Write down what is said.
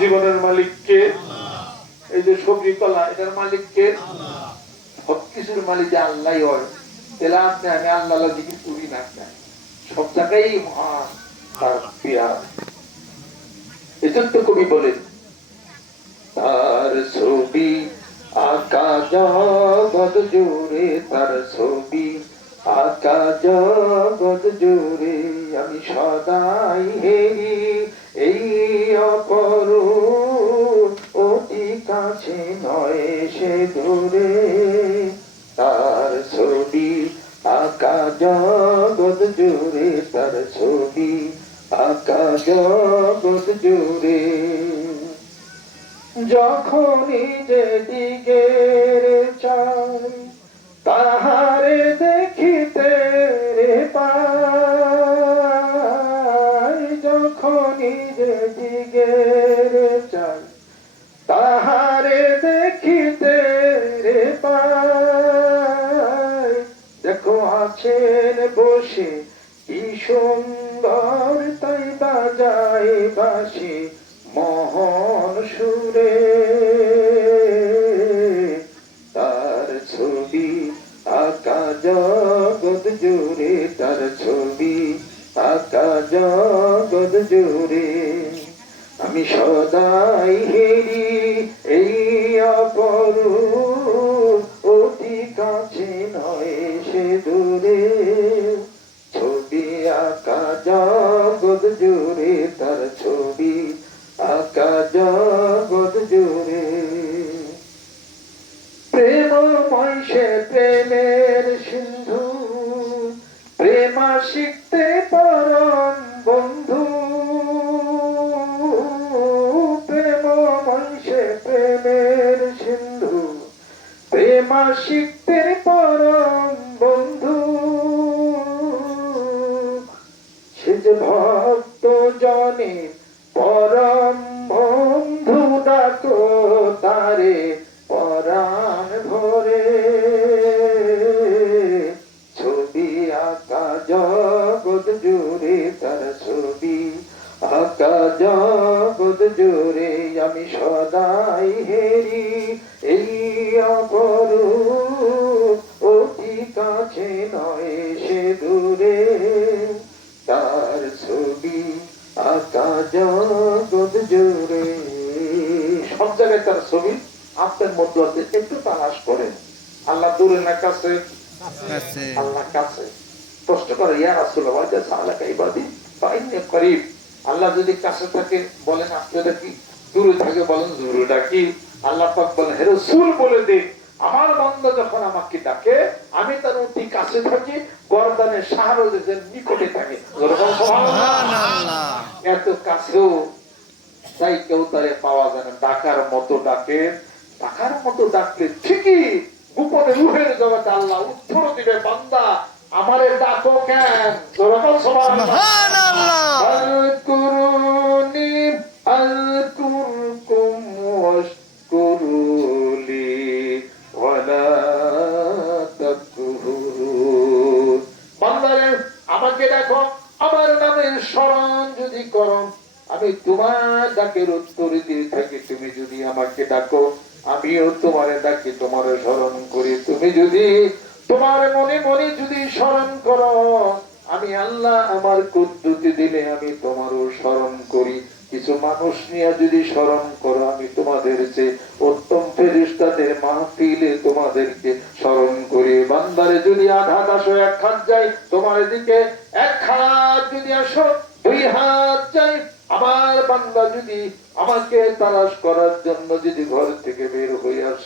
জীবনের মালিক কে? এই যে সবজি কলা, এটার মালিক কে? সবকিছুর মালিক আল্লাহ হয়। তাহলে আপনি আমি আল্লাহ জিকির করি না, সব জায়গায় মহান তার পিয়ার। এজন্য কবি বলেন, তার ছবি আঁকা জগৎ জুড়ে, তার ছবি আঁকা জগৎ জুড়ে, আমি সদাই হেরি এই অপরূপ, অতি কাছে নয় সে দূরে। তার ছবি আঁকা জগৎ জুড়ে, তার ছবি আঁকা জগৎ জুড়ে। যখনই যেদিকে চাই তাহারে দেখিতে পাই, যখনই যেদিকে চাই তাহারে দেখিতে পাই। দেখো আছেন বসে কি সুন্দর, তাই বাজায় বাঁশি মোহন সুরে। তার ছবি আঁকা জগৎ জুড়ে, তার ছবি আঁকা জগৎ জুড়ে, আমি সদাই হেরি এই অপরূপ, অতি কাছে নয় সে দূরে। ছবি আঁকা জগৎ জুড়ে, তার ছবি আঁকা জগৎ জুড়ে। প্রেমময় সে প্রেমের সিন্ধু, প্রেমা শিখতে পরম বন্ধু। প্রেমময় সে প্রেমের সিন্ধু, প্রেমা শিখতে পরম বন্ধু। সে যে ভক্ত জনে পরম বন্ধু, ডাকো তারে পরাণ ভরে। ছবি আঁকা জগৎ জুড়ে, তার ছবি আঁকা জগৎ জুড়ে, আমি সদাই হেরি এই অপরূপ, অতি কাছে নয় সে দূরে। তার ছবি আঁকা জগৎ জুড়ে। সব জায়গায় তার ছবি আপনার মধ্যে আছে, একটু তালাশ করেন। আল্লাহ দূরে না কাছে? আল্লাহ কাছে। প্রশ্ন করে, ইয়া রাসূলুল্লাহ ওয়া সাআলাকা ইবাদি ফাইন্নী করিব। আল্লাহ যদি কাছে থাকে বলেন আপনি ডাকি, দূরে থাকে বলেন দূরে ডাকি। আল্লাহ পাক বলেন, হে রাসূল বলে দে, আমার বান্দা যখন আমাকে ডাকে আমি তার অতি কাছে থাকি, গর্দানের শাহরোজের নিকটে থাকি। সুবহানাল্লাহ। এত কাছেও তাই কেউ তারে পাওয়া যায় না। ডাকার মতো ডাকে, ডাকার মতো ডাকলে ঠিকই গোপনে রূহের জগতে আল্লাহ উত্তর দিবে, বান্দা আমারে ডাকো কেন? সুবহানাল্লাহ। আযকুরুনি আযকুরকুম ওয়াশকুরুলি ওয়ালা তাকফুরুন। বান্দারে আমাকে ডাকো, আমার নামের স্মরণ যদি করো, আমি তোমার ডাকের উত্তর দিয়ে থাকি। তুমি যদি আমাকে ডাকো, আমিও তোমারে ডাকি, তোমার স্মরণ করি। তুমি যদি তোমার মনে মনে যদি স্মরণ করো, আমি আল্লাহ আমার কুদরতি দিলে আমি তোমারও স্মরণ করি। কিছু মানুষ নিয়ে যদি স্মরণ করো, আমি তোমাদের যে উত্তম ফেরেশতাদের মাহফিলে তোমাদেরকে স্মরণ করি। বান্দারে যদি আঘাত আসো এক হাত যাই তোমার দিকে, এক হাত যদি আসো দুই হাত যাই। আমার বান্দা যদি আমাকে তালাশ করার জন্য যদি ঘর থেকে বের হয়ে আসে,